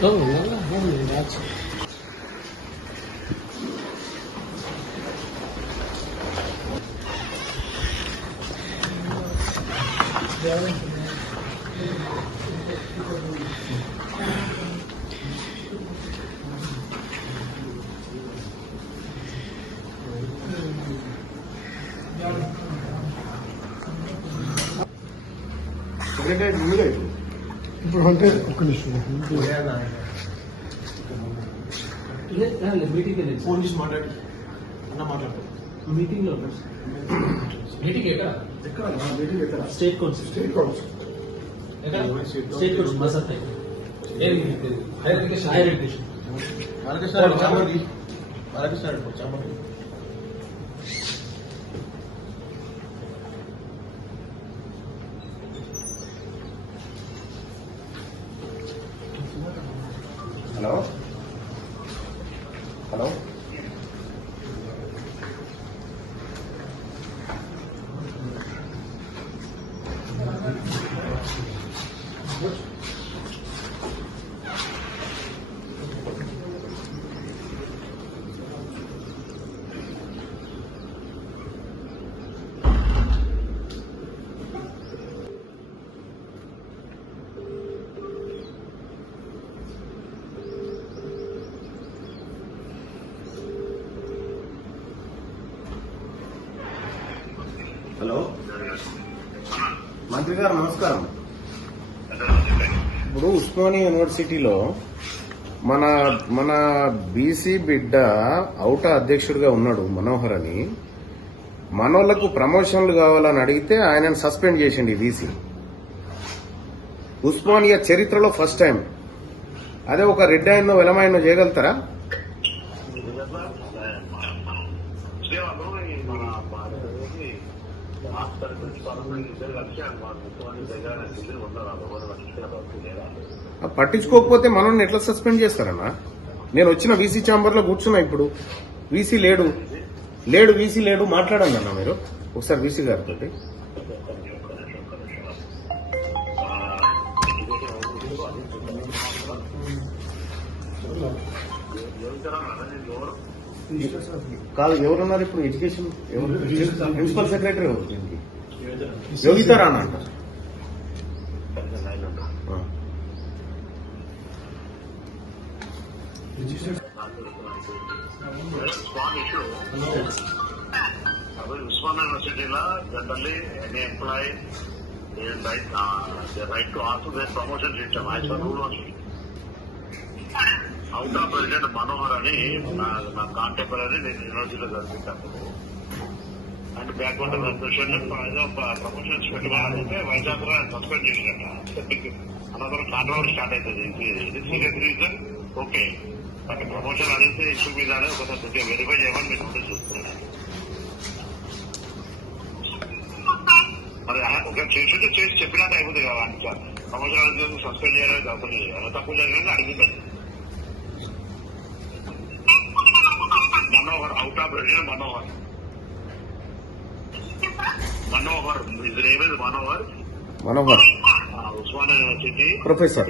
Oh, yeah, that's. ఇప్పుడు అంటే ఒక్క నిమిషం మీటింగ్ ఫోన్ చేసి మాట్లాడి అన్న మాట్లాడతారు మీటింగ్ లో మీటింగ్ ఎక్కడ ఎక్కడ మీటింగ్ ఎక్కడ state council state council state council మసత్ higher education hello hello hello మంత్రి గారు నమస్కారం. ఇప్పుడు ఉస్మానియా యూనివర్సిటీలో మన మన బీసీ బిడ్డ ఔటా అధ్యక్షుడిగా ఉన్నాడు మనోహర్ అని. మనోళ్లకు ప్రమోషన్లు కావాలని అడిగితే ఆయనను సస్పెండ్ చేసిండి బీసీ. ఉస్మానియా చరిత్రలో ఫస్ట్ టైం. అదే ఒక రెడ్ ఆయన్నో వెలమాయన్నో చేయగలుగుతారా? పట్టించుకోకపోతే మనల్ని ఎట్లా సస్పెండ్ చేస్తారన్నా? నేను వచ్చిన వీసీ ఛాంబర్ లో కూర్చున్నా. ఇప్పుడు వీసీ లేడు వీసీ లేడు మాట్లాడండి అన్న మీరు ఒకసారి వీసీ గారితో. కాదు, ఎవరున్నారు ఇప్పుడు ఎడ్యుకేషన్? ప్రిన్సిపల్ సెక్రటరీ ఎవరు? యోగితా రాణా అంట. ఉస్మానియా యూనివర్సిటీలో generally any employee right to also there promotion system as per rule only. OUTA president Manohar అని నా కాంటెంపరీ నేను యూనివర్సిటీలో చదివించాను. అండ్ బ్యాక్వర్డ్ అడ్మిషన్ ప్రమోషన్స్ పెట్టుకోవాలంటే వైజాగ్ లో సస్పెండ్ చేసినట్ట. అనంతరం కాంట్రవర్సీ స్టార్ట్ అవుతుంది. ఇది serious reason okay, but promotion అడిగితే ఇష్యూ మీదనే ఒకసారి వెరిఫై చేయమని మీరు ముందు చూస్తున్నాను. మరి ఒక చేసి చెప్పినట్టు అయిపోతుంది కదా. అంటే ప్రమోషన్ అడిగితే సస్పెండ్ చేయడానికి అవసరం లేదు. ఎలా తక్కువ జరిగింది అడిగింది Manohar. OUTA president Manohar his name is Manohar Osmania university professor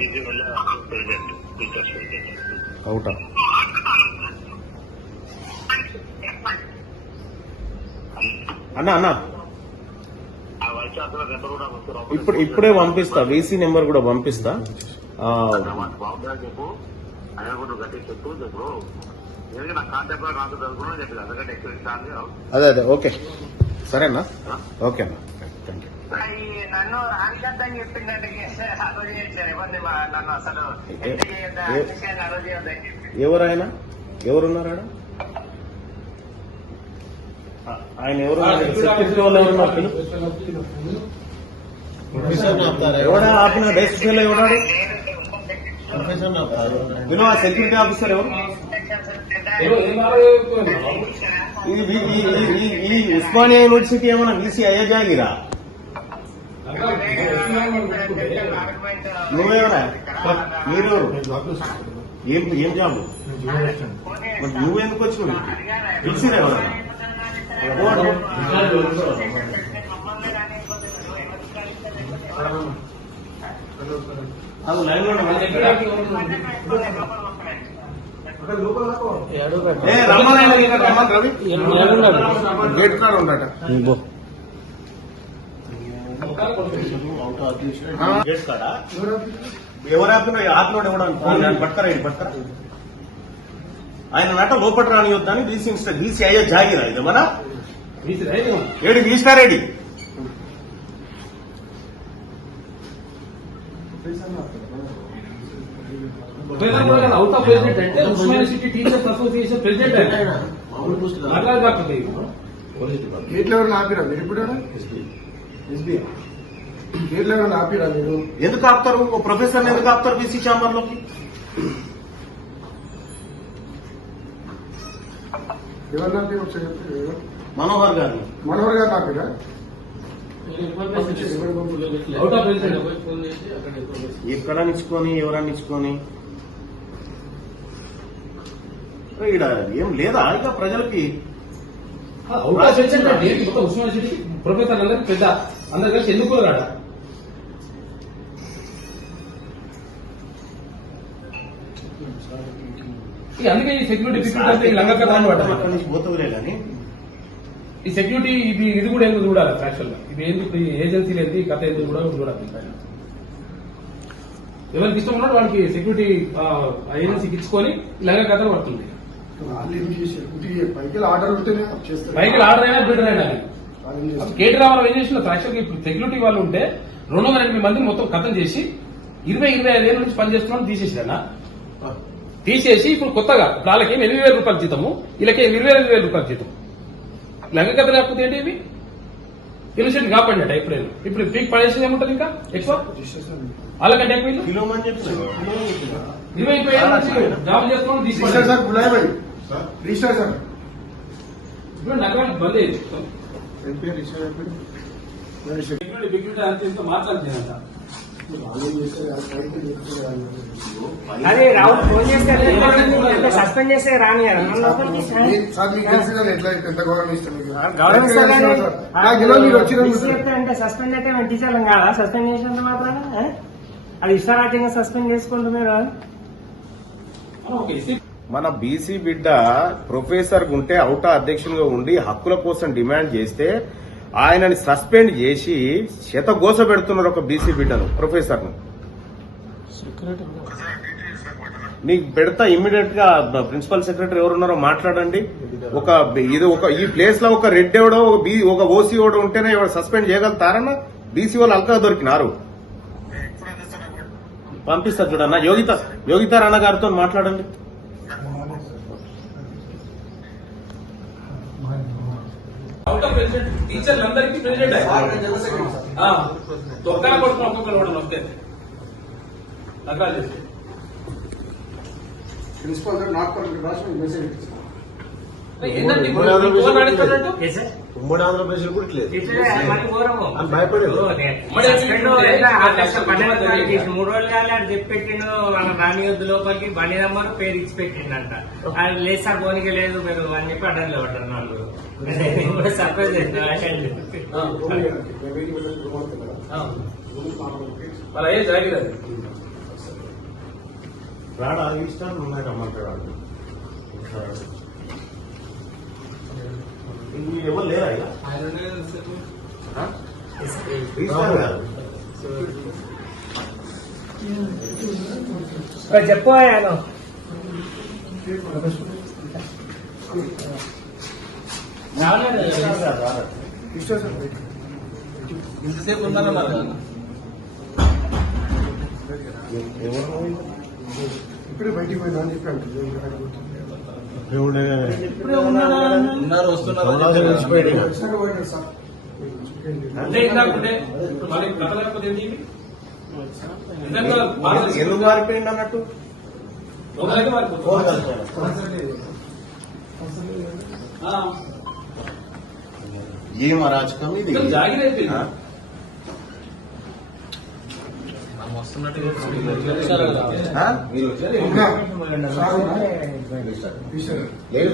president teachers president OUTA. అన్నా ఆ వైస్ ఛాన్సలర్ నెంబర్ కూడా ఇప్పుడే పంపిస్తా. వీసీ నెంబర్ కూడా పంపిస్తా. బాగుందా చెప్పు, ఆయన కూడా గట్టి చెప్పు. ఎందుకంటే నా కాంటాక్ట్ లో నాకు చదువుకున్నా చెప్పి అందుకంటే ఎక్కువ ఇస్తాను. అదే ఓకే సరేనా? ఓకే అన్న, థ్యాంక్ యూ. నన్ను రానికద్దని చెప్పిందంటే నన్ను అసలు ఎవరైనా ఎవరున్నారా? ఆయన ఎవరు? సెక్యూరిటీ వాళ్ళు ఎవరున్నారు? ఎవడా ఆపిన డెస్క్ ఎవడాడు? సెక్యూరిటీ ఆఫీసర్ ఎవరు? ఈ ఉస్మానియా యూనివర్సిటీ ఏమన్నా వీసీ అయ్యజాగిరా? నువ్వేమన్నా మీరు ఏం జాబు? నువ్వెందుకు వచ్చినావు? పిలిచిరా ఎవరన్నా? అది లైన్ లో గేట్ కాడ ఉండట గేట్ కాడ ఎవరు ఆపినా ఆపినోడు ఎవడు పట్టుకరా పట్టుకరా ఆయన నట లోపల రానియొద్దని డీసీ అయ్యో జాగిరా ఇది మన ఏడు తీసినారేడి అవుట్ ఆఫ్ ప్రెసిడెంట్ అంటే Osmania city teachers association president అట్లా కాకపోతే గేట్లు ఎవరైనా ఆపిరా మీరు ఇప్పుడు గేట్లు ఎవరైనా ఆపిరా మీరు ఎందుకు ఆపుతారు ఓ ప్రొఫెసర్ ఎందుకు ఆపుతారు బీసీ ఛాంబర్ లోకి ఎవరిని ఆపి ఒకసారి చెప్పండి. మనోహర్ గారిని మనోహర్ గారిని ఆపిరా అవుట్ ఆఫ్ ప్రెసిడెంట్ ఎక్కడ నిచ్చుకొని ఎవరన్నా ఇచ్చుకొని ఇక్కడ ఏం లేదా ఇక ప్రజలకి అవుట్ ఆఫ్ ప్రెసిడెంట్ అంటే మొత్తం ఉస్మానియా సిటీ ప్రొఫెసర్ అందరికి పెద్ద అందరు కలిసి ఎందుకు రాడా అందుకే ఈ సెక్యూరిటీ అక్కడి నుంచి పోతవులే కానీ ఈ సెక్యూరిటీ ఇది కూడా ఎందుకు చూడాలి యాక్చువల్ గా ఇది ఎందుకు ఏజెన్సీలు ఏంటి కథ ఎందుకు కూడా చూడాలి ఎవరికి ఇష్టం ఉన్నాడు వాళ్ళకి సెక్యూరిటీ ఏజెన్సీకి ఇచ్చుకొని లంగ కథ పడుతుంది పైకి ఆర్డర్ ఉంటేనే చేస్తారు బైక్ ఆర్డర్ అయినా బిల్డర్ అయినా కేటీ రామారావు ఏం చేసిన యాక్చువల్గా ఇప్పుడు సెక్యూరిటీ వాళ్ళు ఉంటే 280 మందిని మొత్తం కథం చేసి 25 ఏళ్ళ నుంచి పనిచేస్తున్నాం తీసేసినా తీసేసి ఇప్పుడు కొత్తగా వాళ్ళకి 8,000 రూపాయలు జీతము వీళ్ళకి 20,000 రూపాయలు జీతం లంగ కథ లేకపోతే ఏంటి ఇవి యూనివర్సిటీ కాపాడినట్ట ఇప్పుడు పీక్ పడేసింది ఏముంటుంది ఇంకా ఎక్కువ వాళ్ళకంటే ఎక్కువ ఇల్లు కిలోమని చెప్పి 25 ఏళ్ళ నుంచి జాబ్ చేస్తున్నాం రిజిస్టర్ సార్ బులాయ్ భాయ్ రిజిస్టర్ సార్ ఇప్పుడు నగరానికి బంద్ అయ్యింది మాట్లాడుతుందంట అదే రావుల్ ఫోన్ చేస్తే సస్పెండ్ చేస్తే రానియారు సార్ మీకు తెలిసి కదా ఎట్లా ఎంత గౌరవం ఇస్తాను అంటే సస్పెండ్ అయితే మేము టీచర్లం కాదా సస్పెండ్ చేసినంత మాత్రం అది ఇష్టారాజ్యంగా సస్పెండ్ చేసుకుంటున్నారు. మన బీసీ బిడ్డ ప్రొఫెసర్ ఉంటే అవుటా అధ్యక్షులుగా ఉండి హక్కుల కోసం డిమాండ్ చేస్తే ఆయనని సస్పెండ్ చేసి శతగోస పెడుతున్నారు ఒక బీసీ బిడ్డను ప్రొఫెసర్ను. నీకు పెడతా ఇమ్మీడియట్ గా ప్రిన్సిపల్ సెక్రటరీ ఎవరున్నారో మాట్లాడండి. ఈ ప్లేస్ లో ఒక రెడ్ ఎవడో ఒక ఓసీ ఎవడో ఉంటేనే ఎవరు సస్పెండ్ చేయగలుగుతారన్న బీసీ వాళ్ళు అల్కా దొరికినారు. పంపిస్తా చూడన్న యోగిత రాణ గారితో మాట్లాడండి. అవుట్ ఆఫ్ ప్రెసిడెంట్ టీచర్లందరికీ ప్రెసిడెంట్ తొక్కన కొడుకుని ఒక్కొక్కరు కూడా వస్తే నగరాలు చేస్తే ప్రిన్సిపల్ సార్ నాట్ పర్మిట్ రాసి మెసేజ్ ఏంటంటే ఫోన్ నడుస్తున్నట్టు ఉమ్మడి ఆంధ్రప్రదేశ్ కూడా ఇట్లేదు. మూడు రోజులు కాదు అది చెప్పెట్టిండు వాళ్ళ రానియొద్దు లోపలికి బండి నెంబర్ పేరు ఇచ్చి పెట్టిండంట. అది లేదు సార్ పోనీకి లేదు మీరు అని చెప్పి అడ్డంలో పడ్డారు వాళ్ళు. సర్ప్రైజ్ వాళ్ళ ఏ జాగిరది రాడా ఇష్టాలు ఉన్నాయి రమ్మంటాడు. ఎవరు లేరా చెప్పు ఇంతసేపు ఉన్నారన్నారు. ఇప్పుడే బయటికి పోయినా అని చెప్పాను. అంటే ఇందాకుంటే వాళ్ళకి కథ లేకపోతే ఏంటి ఎందుకు మారిపోయింది అన్నట్టు ఒకరైతే ఏం అరాచకం ఇది. జాగిరైపోయింది. లేదు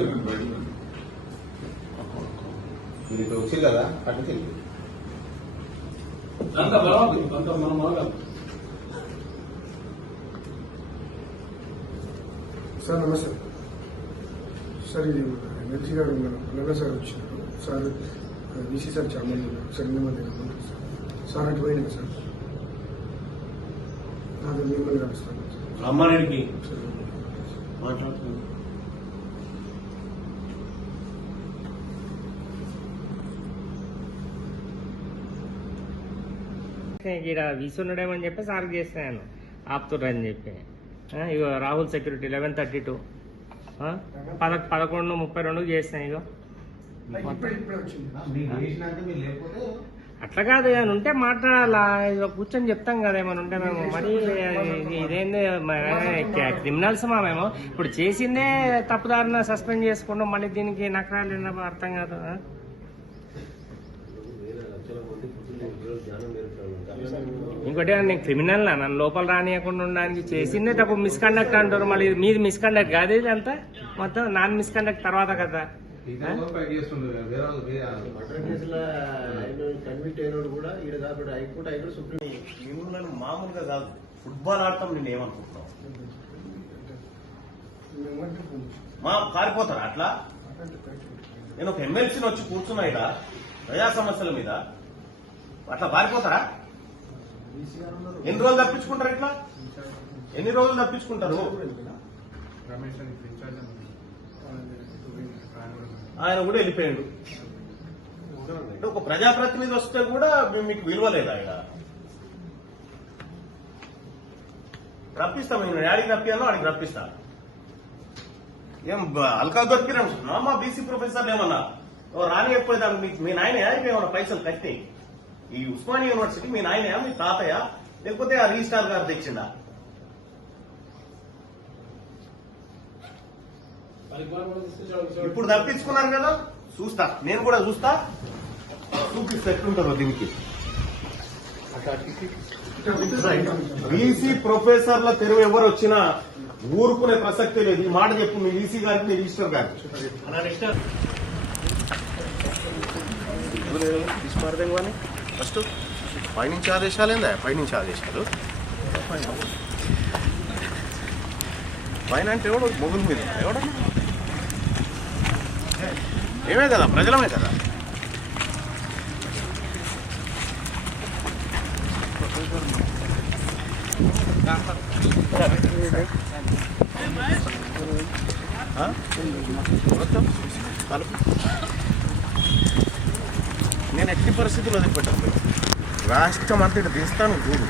మీరు ఇక్కడ వచ్చి కదా అటు తెలియదు. అంత బలం అంత మన మొదలు సార్ నమస్తే సార్. ఇది ఎమ్మెల్సీ గారు మన పుల్లగా సార్ వచ్చినారు సార్. బీసీ సార్ చాలా మంది ఉన్నారు సార్. ఎన్ని మంది రమ్మంటారు సార్? అటు పోయినా సార్. నాకు మిమ్మల్ని కలుస్తాను అమ్మారెడ్డికి సార్. మాట్లాడుతున్నాను. ఇక్కడ వీసున్నాడేమని చెప్పి సార్ చేసినాను ఆపుతుర్రని చెప్పి ఇగో రాహుల్ సెక్యూరిటీ 11:32 11:32 చేసినా ఇగో ఇప్పుడే వచ్చింది. అట్లా కాదు ఏమైనా ఉంటే మాట్లాడాలా ఇక కూర్చొని చెప్తాం కదా ఏమైనా ఉంటే మేము మరి ఇదేంది క్రిమినల్స్ మేము ఇప్పుడు చేసిందే తప్పుదారిన సస్పెండ్ చేసుకుంటాం మళ్ళీ దీనికి నకరాలు అర్థం కాదు. ఇంకోటి నేను క్రిమినల్ నన్ను లోపల రానియకుండా ఉండడానికి చేసిందే తప్పు మిస్కండక్ట్ అంటారు. మళ్ళీ మీది మిస్కండక్ట్ కాదు ఇది అంతా మొత్తం నాన్ మిస్కండక్ట్ తర్వాత కదా. మర్డర్ కేసులో కన్విక్ట్ అయినోడు కూడా ఈడ కాబట్టి హైకోర్టు హైకోర్టు సుప్రీం. మిమ్మల్ని మామూలుగా కాదు, ఫుట్బాల్ ఆడటం నేను ఏమనుకుంటున్నావు? మా పారిపోతారా అట్లా? నేను ఒక ఎమ్మెల్సీని వచ్చి కూర్చున్నా ఇక ప్రజా సమస్యల మీద, అట్లా పారిపోతారా? ఎన్ని రోజులు తప్పించుకుంటారు? ఇట్లా ఎన్ని రోజులు తప్పించుకుంటారు? ఆయన కూడా వెళ్ళిపోయాడు. ఒక ప్రజాప్రతినిధి వస్తే కూడా మీకు విలువ లేదా? ఆయన రప్పిస్తాం, మేము యాడికి రప్పియాలో ఆడికి రప్పిస్తా. ఏం అల్కా దొరికినా మా బీసీ ప్రొఫెసర్లు ఏమన్నా రానియకపోతే దానికి మీ నాయన ఏమన్నా పైసలు కట్టి ఈ ఉస్మానియా యూనివర్సిటీ మీ నాయన మీ తాతయ్య లేకపోతే ఆ రిజిస్ట్రార్ గారు తెచ్చిందా? ఇప్పుడు తప్పించుకున్నారు కదా, చూస్తా నేను కూడా చూస్తా, చూపిస్తే ఎట్లుంటుందో దీనికి. బీసీ ప్రొఫెసర్ల తెరువు ఎవరు వచ్చినా ఊరుకునే ప్రసక్తే లేదు. ఈ మాట చెప్పు మీ ఈసీ గారికి, మీ రిజిస్టర్ గారికి. తీసుకుని ఫస్ట్ పైనుంచి ఆదేశాలు ఏందా? పైనుంచి ఆదేశాలు పైన అంటే ఎవడు మొగుల మీద ఎవడ? ఏమే కదా, ప్రజలమే కదా. నేను ఎట్టి పరిస్థితుల్లో వదిలిపెట్టాను. రాష్ట్రం అంతటి తీస్తాను చూడు.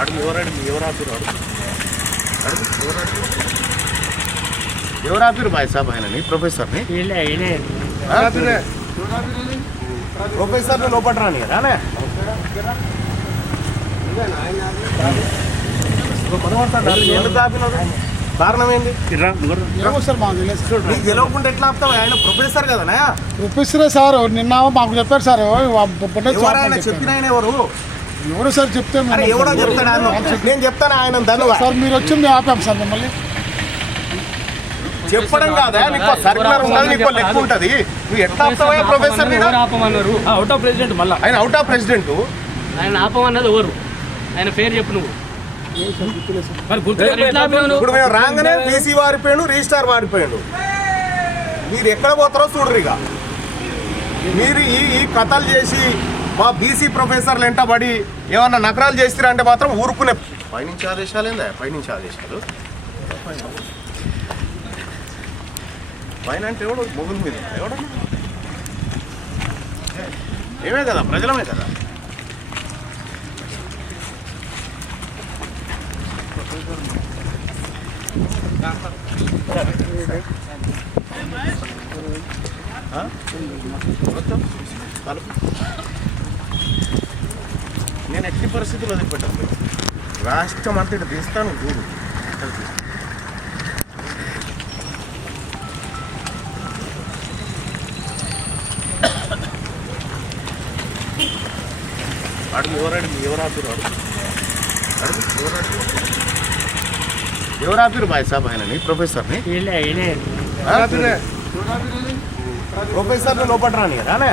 అడుగు ఎవరు ఆపిరు బాయ్ సాబ్ ఆయనని ప్రొఫెసర్ని ప్రొఫెసర్ని లోపల రాని రాలే. ఎందుకు ఆపినాడు? కారణం ఏంది? నీకు తెలియకుండా ఎట్లా ఆపుతావు? ఆయన ప్రొఫెసర్ కదనా? ప్రొఫెసరే సార్. నిన్న మాకు చెప్పారు సార్. ఎవరైనా చెప్పిన ఆయన ఎవరు? ఎవరు సార్ చెప్తే ఎవడో చెప్తాడు. నేను చెప్తాను ఆయన ధను సార్. మీరు వచ్చి మేము ఆపాం సార్ మిమ్మల్ని. చెప్పడం కాదా? నీకు సర్కులర్ ఉన్నది, నీకు లెక్క ఉంటది. నువ్వు ఎట్లా ఆపుతావా ప్రొఫెసర్? ఆపమన్నారు అవుట్ ఆఫ్ ప్రెసిడెంట్. మళ్ళీ ఆయన అవుట్ ఆఫ్ ప్రెసిడెంట్. ఆయన ఆపమన్నది ఎవరు? ఆయన పేరు చెప్పు నువ్వు. ఇప్పుడు మేము రాగానే బీసీ వారిపోయాడు, రిజిస్టార్ వారిపోయాడు. మీరు ఎక్కడ పోతారో చూడరు. ఇక మీరు ఈ కథలు చేసి మా బీసీ ప్రొఫెసర్లు వెంటబడి ఏమన్నా నకరాలు చేస్తారా అంటే మాత్రం ఊరుకునే. పైనుంచి ఆదేశాలు ఏందా? పైనుంచి ఆదేశాలు పైన అంటే ఎవడు మొగుల మీద ఎవడ? ఏమే కదా, ప్రజలమే కదా. నేను ఎట్టి పరిస్థితుల్లో వదిలిపెట్టాను. రాష్ట్రం అంతటి తీస్తాను చూడు. అడుగు ఎవరు ఆపిరు బాయ్ సాబ్ ఆయనని ప్రొఫెసర్ని ప్రొఫెసర్ లోపల రాని రానే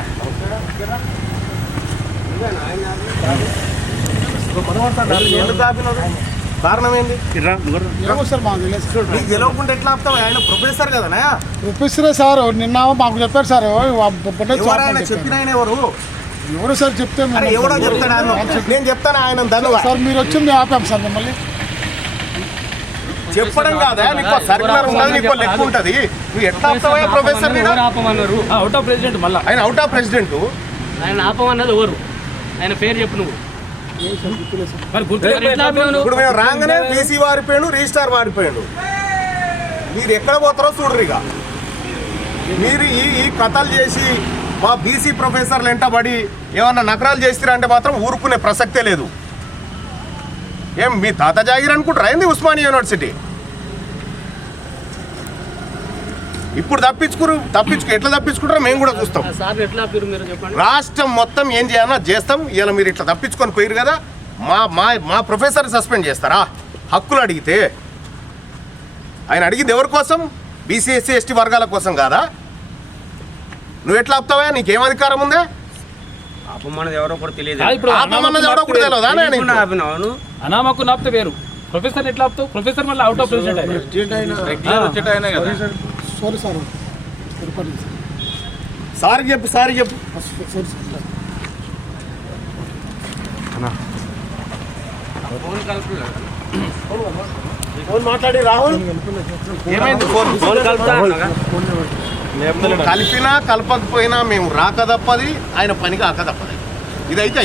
ఎందుకు ఆపినాడు? కారణం ఏంది? ఏమో సార్ మాకు తెలియదు నీకు తెలియకుండా ఎట్లా ఆపుతావు? ఆయన ప్రొఫెసర్ కదనా? ప్రొఫెసరే సార్ నిన్న మాకు చెప్పారు సార్ ఎవరు ఆయన చెప్పిన ఆయన ఎవరు? ఎవరు సార్ చెప్తే అరే ఎవడో చెప్తాడు ఆయన. నేను చెప్తాను ఆయన ధనువా సార్ మీరు వచ్చి మేము ఆపాం సార్ మిమ్మల్ని చెప్పడం కాదా? నీకు సర్కులర్ ఉంటుంది, నీకు లెక్క ఉంటుంది. నువ్వు ఎట్లా ఆపుతావా ప్రొఫెసర్? ఆపమన్నారు అవుట్ ఆఫ్ ప్రెసిడెంట్ మళ్ళా ఆయన అవుట్ ఆఫ్ ప్రెసిడెంట్. ఆయన ఆపమన్నది ఎవరు? ఆయన పేరు చెప్పు నువ్వు. మరి గుర్తు ఇప్పుడు మేము రాగానే బీసీ వారిపోయాడు, రిజిస్టార్ వారిపోయాడు. మీరు ఎక్కడ పోతారో చూడరు. ఇక మీరు ఈ కథలు చేసి మా బీసీ ప్రొఫెసర్లు వెంటబడి ఏమన్నా నకరాలు చేస్తారంటే మాత్రం ఊరుకునే ప్రసక్తే లేదు. ఏం మీ తాత జాగిర్ అనుకుంటారా ఏంది ఉస్మానియా యూనివర్సిటీ? ఇప్పుడు ఎట్లా తప్పించుకుంటారో మేము కూడా చూస్తాం. రాష్ట్రం మొత్తం ఏం చేయాలన్నా చేస్తాం. ఇలా మీరు ఇట్లా తప్పించుకొని పోయారు కదా, మా ప్రొఫెసర్ సస్పెండ్ చేస్తారా? హక్కులు అడిగితే ఆయన అడిగింది ఎవరి కోసం? బీసీ ఎస్సీ ఎస్టీ వర్గాల కోసం కాదా? నువ్వు ఎట్లా ఆపుతావా? నీకేం అధికారం ఉందే? ఆపమన్నది ఎవరో కూడా తెలియదు. ఆపమన్నది ఎవడో కూడా తెలియదా? అనామకు నాపితే వేరు, ప్రొఫెసర్ ఎట్లా ఆపుతావు? ప్రొఫెసర్ మళ్ళీ out of president sorry sir sorry చెప్పు ఫోన్ మాట్లాడి రాహుల్ ఏమైంది? కలిపినా కలపకపోయినా మేము రాక తప్పది, ఆయన పనికి ఆక తప్పది. ఇదైతే